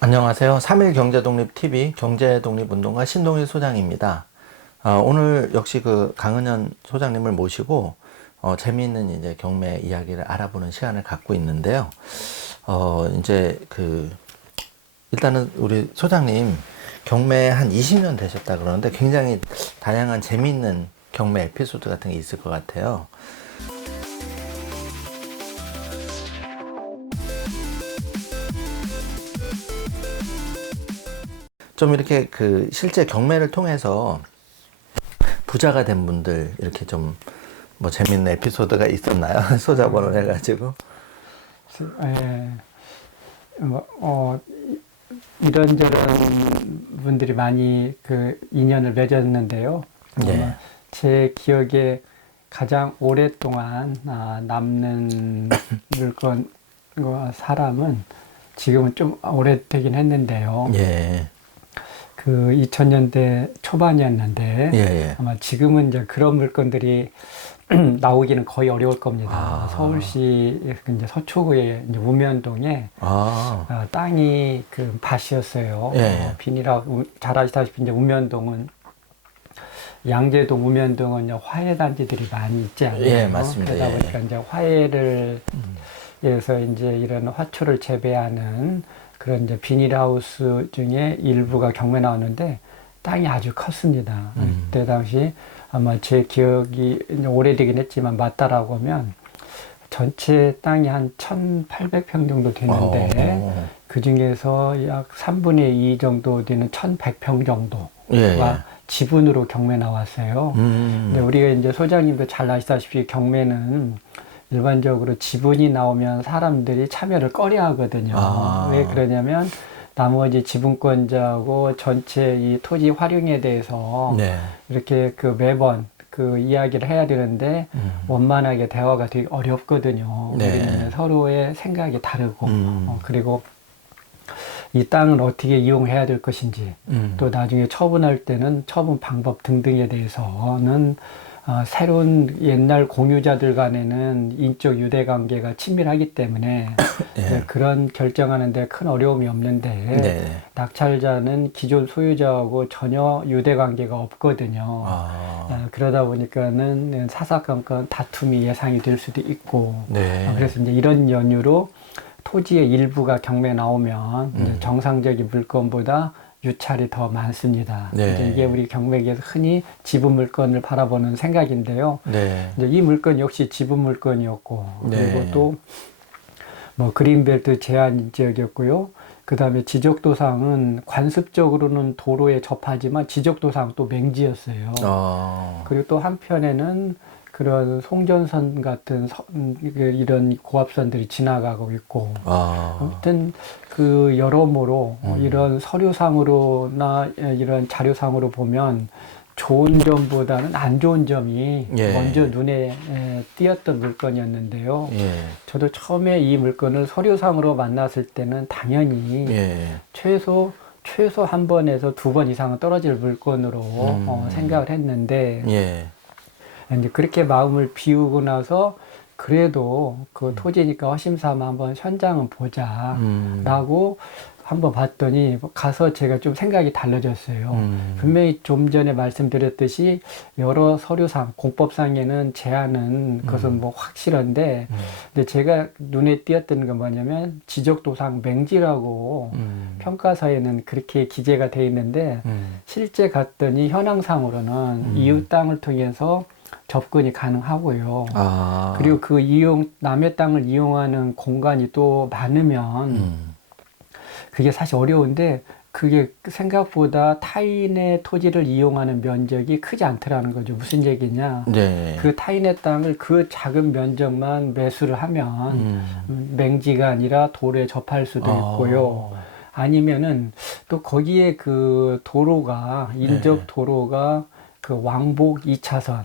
안녕하세요. 3일 경제독립TV 경제독립운동가 신동일 소장입니다. 오늘 역시 그 강은현 소장님을 모시고 재미있는 이제 경매 이야기를 알아보는 시간을 갖고 있는데요. 이제 일단은 우리 소장님 경매 한 20년 되셨다 그러는데 굉장히 다양한 재미있는 경매 에피소드 같은 게 있을 것 같아요. 좀 이렇게 실제 경매를 통해서 부자가 된 분들 이렇게 좀 뭐 재밌는 에피소드가 있었나요? 소자번호 해가지고. 예, 이런저런 분들이 많이 그 인연을 맺었는데요. 예. 제 기억에 가장 오랫동안 남는 물건, 사람은 지금은 좀 오래되긴 했는데요. 예. 그 2000년대 초반이었는데 예, 예. 아마 지금은 이제 그런 물건들이 나오기는 거의 어려울 겁니다. 서울시 이제 서초구의 이제 우면동에 땅이 그 밭이었어요. 예. 비닐하고 잘 아시다시피 이제 우면동은 양재동, 우면동은 이제 화훼 단지들이 많이 있지 않나요? 예, 맞습니다. 그러다 예. 보니까 이제 화훼를 해서 이제 이런 화초를 재배하는 그런 이제 비닐하우스 중에 일부가 경매 나왔는데 땅이 아주 컸습니다. 그때 당시 아마 제 기억이 오래되긴 했지만 맞다라고 하면 전체 땅이 한 1,800평 정도 되는데 그 중에서 약 3분의 2 정도 되는 1,100평 정도가 예. 지분으로 경매 나왔어요. 근데 우리가 이제 소장님도 잘 아시다시피 경매는 일반적으로 지분이 나오면 사람들이 참여를 꺼려 하거든요. 왜 그러냐면 나머지 지분권자하고 전체 이 토지 활용에 대해서 네. 이렇게 그 매번 그 이야기를 해야 되는데 원만하게 대화가 되게 어렵거든요. 네. 왜냐면 서로의 생각이 다르고 그리고 이 땅을 어떻게 이용해야 될 것인지 또 나중에 처분할 때는 처분 방법 등등에 대해서는 새로운 옛날 공유자들 간에는 인적 유대 관계가 친밀하기 때문에 예. 그런 결정하는데 큰 어려움이 없는데 네. 낙찰자는 기존 소유자하고 전혀 유대 관계가 없거든요. 그러다 보니까는 사사건건 다툼이 예상이 될 수도 있고 네. 그래서 이제 이런 연유로 토지의 일부가 경매 나오면 이제 정상적인 물건보다 유찰이 더 많습니다. 네. 이제 이게 우리 경매에서 흔히 지분 물건을 바라보는 생각인데요. 네. 이제 이 물건 역시 지분 물건이었고, 네. 그리고 또 뭐 그린벨트 제한 지역이었고요. 그 다음에 지적도상은 관습적으로는 도로에 접하지만 지적도상 또 맹지였어요. 그리고 또 한편에는 그런 송전선 같은 이런 고압선들이 지나가고 있고 아무튼 그 여러모로 이런 서류상으로나 이런 자료상으로 보면 좋은 점보다는 안 좋은 점이 먼저 눈에 띄었던 물건이었는데요. 저도 처음에 이 물건을 서류상으로 만났을 때는 당연히 최소 한 번에서 두 번 이상은 떨어질 물건으로 생각을 했는데 이제 그렇게 마음을 비우고 나서 그래도 그 토지니까 허심삼아 한번 현장은 보자라고 한번 봤더니 가서 제가 좀 생각이 달라졌어요. 분명히 좀 전에 말씀드렸듯이 여러 서류상, 공법상에는 제한은 그것은 뭐 확실한데 근데 제가 눈에 띄었던 건 뭐냐면 지적도상 맹지라고 평가서에는 그렇게 기재가 돼 있는데 실제 갔더니 현황상으로는 이웃 땅을 통해서 접근이 가능하고요. 그리고 그 남의 땅을 이용하는 공간이 또 많으면 그게 사실 어려운데 그게 생각보다 타인의 토지를 이용하는 면적이 크지 않더라는 거죠. 무슨 얘기냐. 그 타인의 땅을 그 작은 면적만 매수를 하면 맹지가 아니라 도로에 접할 수도 있고요. 아니면은 또 거기에 그 도로가 인접 도로가 그 왕복 2차선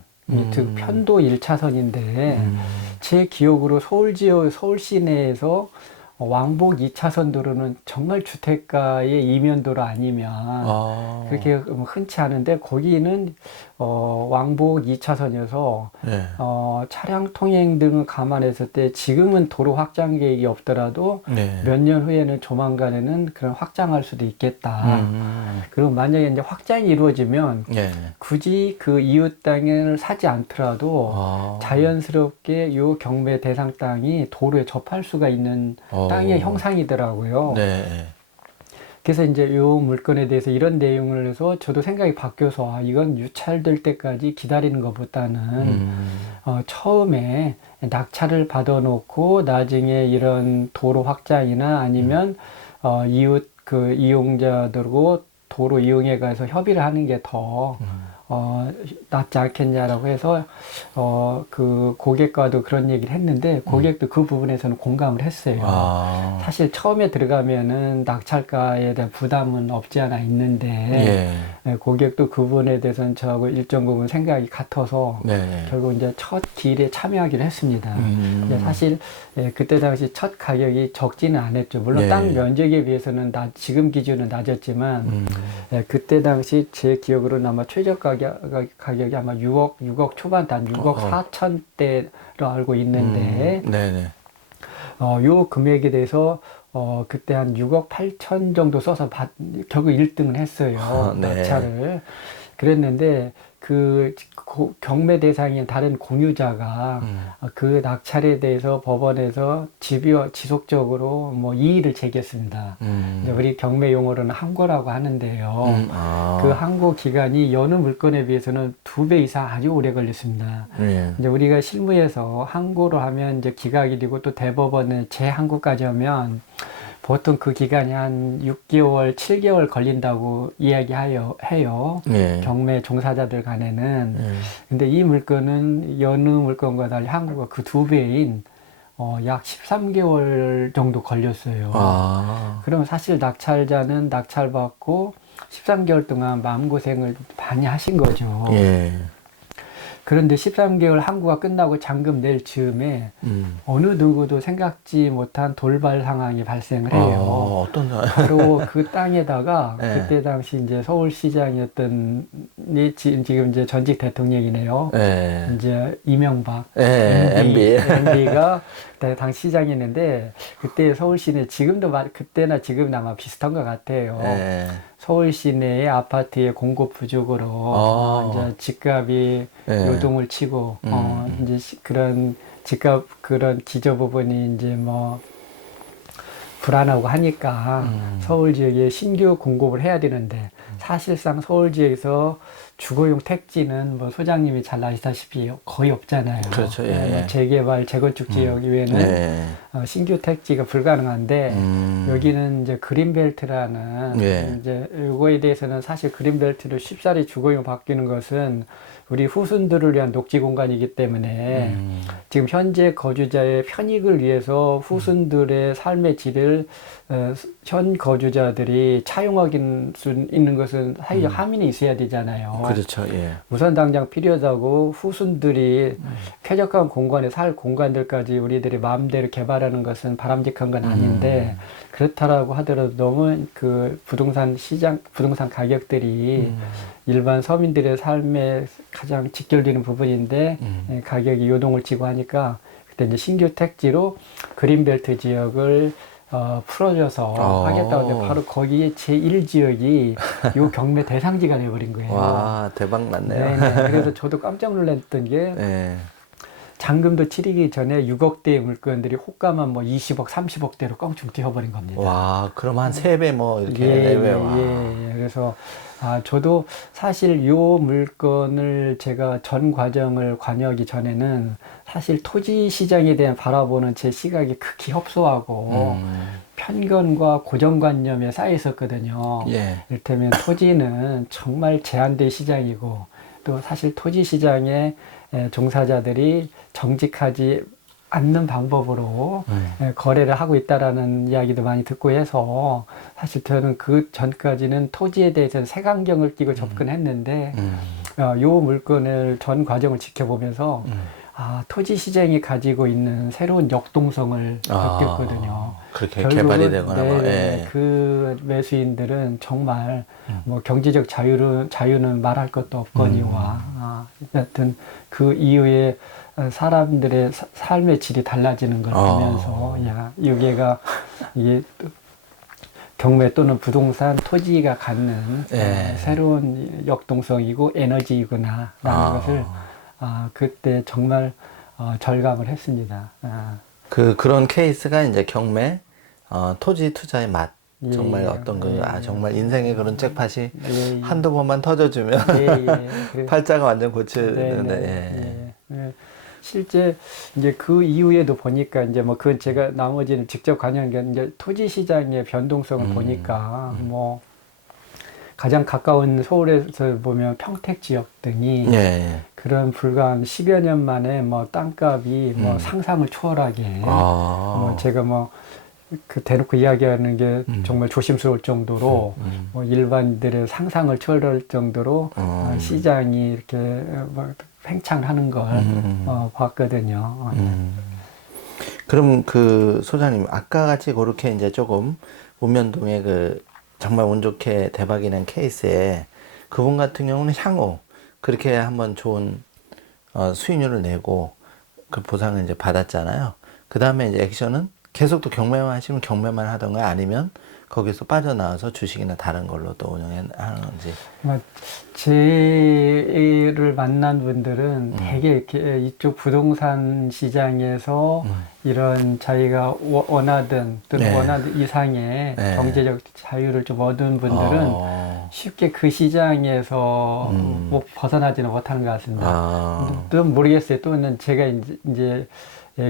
즉 편도 1차선인데 제 기억으로 서울 시내에서 왕복 2차선 도로는 정말 주택가의 이면도로 아니면 그렇게 흔치 않은데 거기는 왕복 2차선이어서 예. 차량 통행 등을 감안했을 때 지금은 도로 확장 계획이 없더라도 네. 몇 년 후에는 조만간에는 그런 확장할 수도 있겠다. 그리고 만약에 이제 확장이 이루어지면 예. 굳이 그 이웃 땅을 사지 않더라도 자연스럽게 요 경매 대상 땅이 도로에 접할 수가 있는 땅의 형상이더라고요. 네. 그래서 이제 요 물건에 대해서 이런 내용을 해서 저도 생각이 바뀌어서 이건 유찰될 때까지 기다리는 것보다는 처음에 낙찰을 받아놓고 나중에 이런 도로 확장이나 아니면 이웃 그 이용자들하고 도로 이용해 가서 협의를 하는 게 더 낫지 않겠냐라고 해서 그 고객과도 그런 얘기를 했는데 고객도 그 부분에서는 공감을 했어요. 사실 처음에 들어가면은 낙찰가에 대한 부담은 없지 않아 있는데 고객도 그 부분에 대해서는 저하고 일정 부분 생각이 같아서 결국 이제 첫 기일에 참여하기로 했습니다. 근데 사실 그때 당시 첫 가격이 적지는 않았죠. 물론 땅 면적에 비해서는 지금 기준은 낮았지만 그때 당시 제 기억으로는 아마 최저 가격이 아마 6억 초반대, 6억 4천대로 알고 있는데, 요 금액에 대해서, 그때 한 6억 8천 정도 써서 결국 1등을 했어요. 낙찰을. 그랬는데, 경매 대상인 다른 공유자가 그 낙찰에 대해서 법원에서 지속적으로 뭐 이의를 제기했습니다. 우리 경매 용어로는 항고라고 하는데요. 그 항고 기간이 여느 물건에 비해서는 2배 이상 아주 오래 걸렸습니다. 이제 우리가 실무에서 항고로 하면 이제 기각이고 또 대법원은 재항고까지 하면 보통 그 기간이 한 6개월, 7개월 걸린다고 이야기해요. 경매 종사자들 간에는. 근데 이 물건은 여느 물건과 달리 항고가 그 2배인 약 13개월 정도 걸렸어요. 그럼 사실 낙찰자는 낙찰받고 13개월 동안 마음고생을 많이 하신 거죠. 그런데 13개월 항고가 끝나고 잔금 낼 즈음에 어느 누구도 생각지 못한 돌발 상황이 발생을 해요. 어떤 바로 그 땅에다가 그때 당시 이제 서울시장이었던 지금 이제 전직 대통령이네요. 이제 이명박 MB가 그때 당시 시장이었는데 그때 서울시내 그때나 지금 아마 비슷한 것 같아요. 서울 시내의 아파트의 공급 부족으로 이제 집값이 요동을 치고 이제 그런 집값 그런 기저 부분이 이제 뭐 불안하고 하니까 서울 지역에 신규 공급을 해야 되는데 사실상 서울 지역에서 주거용 택지는 뭐 소장님이 잘 아시다시피 거의 없잖아요. 그렇죠. 재개발, 재건축 지역 이외에는 신규 택지가 불가능한데 여기는 이제 그린벨트라는 이제 이거에 대해서는 사실 그린벨트를 쉽사리 주거용 바뀌는 것은 우리 후순들을 위한 녹지 공간이기 때문에 지금 현재 거주자의 편익을 위해서 후순들의 삶의 질을 현 거주자들이 차용하기 수 있는 것은 사회적 함인이 있어야 되잖아요. 그렇죠. 우선 당장 필요하다고 후순들이 쾌적한 공간에 살 공간들까지 우리들이 마음대로 개발하는 것은 바람직한 건 아닌데 그렇다라고 하더라도 너무 그 부동산 가격들이 일반 서민들의 삶에 가장 직결되는 부분인데 가격이 요동을 치고 하니까 그때 이제 신규 택지로 그린벨트 지역을 풀어줘서 하겠다고 했는데 바로 거기에 제1지역이 요 경매 대상지가 돼버린 거예요. 와, 대박 났네요. 그래서 저도 깜짝 놀랐던 게 잔금도 치르기 전에 6억대의 물건들이 호가만 뭐 20억, 30억대로 껑충 뛰어버린 겁니다. 와, 그럼 한 3배 뭐 이렇게 4배. 그래서 저도 사실 요 물건을 제가 전 과정을 관여하기 전에는 사실 토지 시장에 대한 바라보는 제 시각이 극히 협소하고 편견과 고정관념에 쌓여 있었거든요. 이를테면 토지는 정말 제한된 시장이고 또 사실 토지 시장에 종사자들이 정직하지 않는 방법으로 거래를 하고 있다라는 이야기도 많이 듣고 해서 사실 저는 그 전까지는 토지에 대해서는 색안경을 끼고 접근했는데 요 물건을 전 과정을 지켜보면서 토지 시장이 가지고 있는 새로운 역동성을 느꼈거든요. 그렇게 개발이 되거나 네, 뭐, 예. 그 매수인들은 정말 뭐 경제적 자유는 말할 것도 없거니와 하여튼 그 이후에 사람들의 삶의 질이 달라지는 걸 보면서 야 여기가 이게 경매 또는 부동산 토지가 갖는 새로운 역동성이고 에너지이구나라는 것을 그때 정말 절감을 했습니다. 그런 케이스가 이제 경매 토지 투자의 맛. 정말 어떤 정말 인생의 그런 잭팟이 한두 번만 터져주면 팔자가 완전 고치는데. 실제 이제 그 이후에도 보니까 이제 뭐 그 제가 나머지는 직접 관여한 게 이제 토지 시장의 변동성을 보니까 뭐 가장 가까운 서울에서 보면 평택 지역 등이 그런 불과 한 10여 년 만에 뭐 땅값이 뭐 상상을 초월하게 뭐 제가 뭐 그 대놓고 이야기하는 게 정말 조심스러울 정도로 뭐 일반인들의 상상을 초월할 정도로 시장이 이렇게 뭐 팽창하는 걸 봤거든요. 그럼 그 소장님 아까 같이 그렇게 이제 조금 읍면동의 그 정말 운 좋게 대박이 난 케이스에 그분 같은 경우는 향후 그렇게 한번 좋은 수익률을 내고 그 보상을 이제 받았잖아요. 그 다음에 이제 액션은 계속 또 경매만 하시면 경매만 하던가 아니면 거기서 빠져나와서 주식이나 다른 걸로 또 운영하는 건지. 제를 만난 분들은 되게 이렇게 이쪽 부동산 시장에서 이런 자기가 원하던 또는 원하는 이상의 경제적 자유를 좀 얻은 분들은 쉽게 그 시장에서 못 벗어나지는 못하는 것 같습니다. 또 모르겠어요. 또는 제가 이제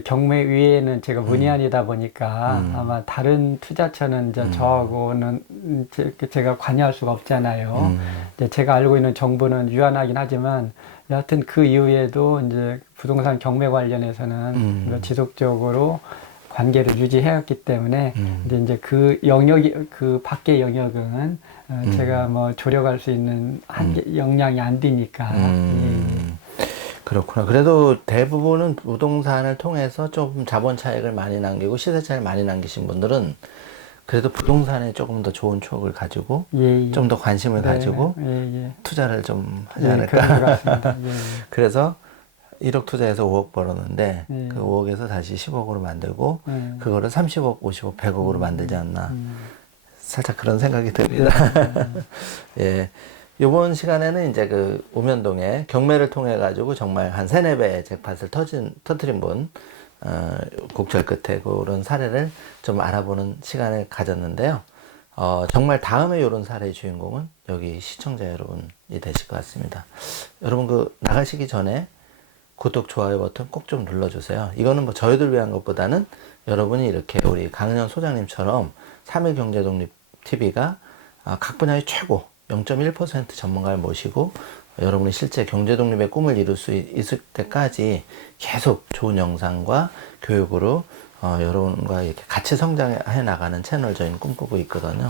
경매 위에는 제가 문의안이다 보니까 아마 다른 투자처는 이제 저하고는 제가 관여할 수가 없잖아요. 이제 제가 알고 있는 정보는 유한하긴 하지만 여하튼 그 이후에도 이제 부동산 경매 관련해서는 지속적으로 관계를 유지해왔기 때문에 이제 그 영역이 그 밖의 영역은 제가 뭐 조력할 수 있는 역량이 안 되니까. 그렇구나. 그래도 대부분은 부동산을 통해서 조금 자본 차익을 많이 남기고 시세 차익을 많이 남기신 분들은 그래도 부동산에 조금 더 좋은 추억을 가지고 좀 더 관심을 가지고 투자를 좀 하지 않을까. 그래서 1억 투자해서 5억 벌었는데 그 5억에서 다시 10억으로 만들고 그거를 30억, 50억, 100억으로 만들지 않나. 살짝 그런 생각이 듭니다. 예. 이번 시간에는 이제 그 읍면동에 경매를 통해 가지고 정말 한 3-4배 잭팟을 터뜨린 분, 곡절 끝에 그런 사례를 좀 알아보는 시간을 가졌는데요. 정말 다음에 이런 사례의 주인공은 여기 시청자 여러분이 되실 것 같습니다. 여러분 그 나가시기 전에 구독, 좋아요 버튼 꼭 좀 눌러주세요. 이거는 뭐 저희들 위한 것보다는 여러분이 이렇게 우리 강은현 소장님처럼 3일경제독립TV가 각 분야의 최고 0.1% 전문가를 모시고 여러분이 실제 경제독립의 꿈을 이룰 수 있을 때까지 계속 좋은 영상과 교육으로 여러분과 이렇게 같이 성장해 나가는 채널 저희는 꿈꾸고 있거든요.